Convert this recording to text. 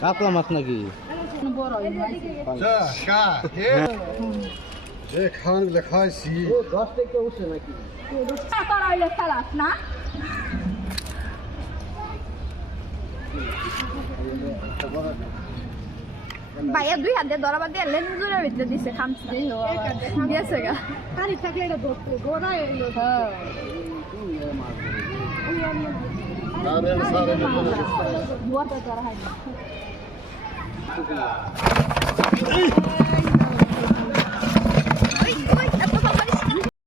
কাতলা মাছ নাকি খাওয়ান খাওয়াইছি 10 টাকা উঠছে নাকি ভাইয়া 2 হাতে ধরা বাদ দিয়ে লেন্স জোরে ভিতরে দিছে খামছে দিয়েছে গা পানি থাকলে এটা ধরতে গোড়া এলো আরে সারে বুয়াটা ধরা হয়